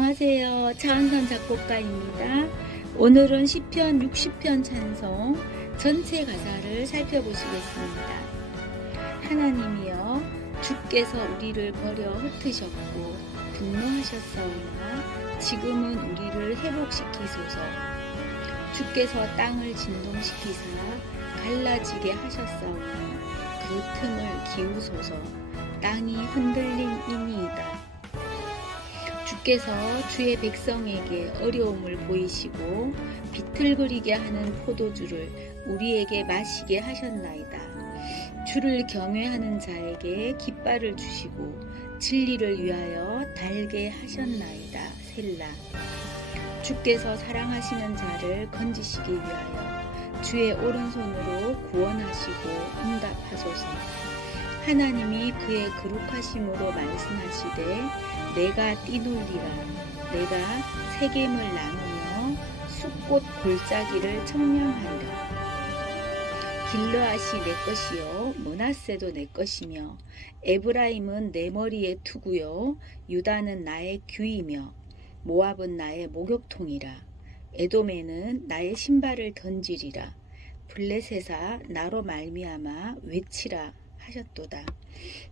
안녕하세요. 차은선 작곡가입니다. 오늘은 시편 60편 찬송 전체 가사를 살펴보시겠습니다. 하나님이여 주께서 우리를 버려 흩으셨고 분노하셨사오나 지금은 우리를 회복시키소서 주께서 땅을 진동시키사 갈라지게 하셨사오니 그 틈을 기우소서 땅이 흔들림이니이다. 주께서 주의 백성에게 어려움을 보이시고 비틀거리게 하는 포도주를 우리에게 마시게 하셨나이다. 주를 경외하는 자에게 깃발을 주시고 진리를 위하여 달게 하셨나이다. 셀라. 주께서 사랑하시는 자를 건지시기 위하여 주의 오른손으로 구원하시고 응답하소서. 하나님이 그의 거룩하심으로 말씀하시되 내가 뛰놀리라. 내가 세겜을 나누며 숲꽃 골짜기를 청량하리라 길르앗이 내 것이요 모나세도 내 것이며 에브라임은 내 머리에 투구요 유다는 나의 귀이며 모압은 나의 목욕통이라. 에돔에는 나의 신발을 던지리라. 블레셋아 나로 말미암아 외치라 하셨도다.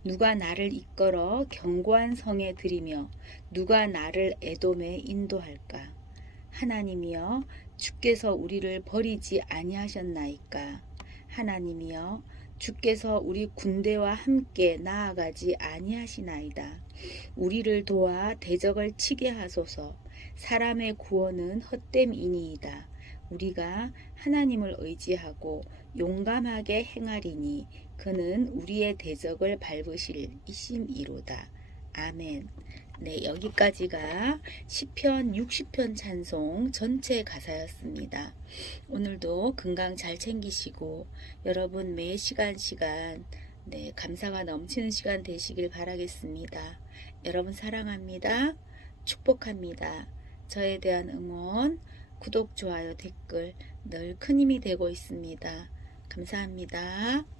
누가 나를 이끌어 견고한 성에 들이며 누가 나를 에돔에 인도할까? 하나님이여 주께서 우리를 버리지 아니하셨나이까? 하나님이여 주께서 우리 군대와 함께 나아가지 아니하시나이다. 우리를 도와 대적을 치게 하소서. 사람의 구원은 헛됨이니이다. 우리가 하나님을 의지하고 용감하게 행하리니 그는 우리의 대적을 밟으실 이심이로다. 아멘. 네, 여기까지가 시편 60편 찬송 전체 가사였습니다. 오늘도 건강 잘 챙기시고 여러분 매 시간 시간 네, 감사가 넘치는 시간 되시길 바라겠습니다. 여러분 사랑합니다. 축복합니다. 저에 대한 응원, 구독, 좋아요, 댓글 늘 큰 힘이 되고 있습니다. 감사합니다.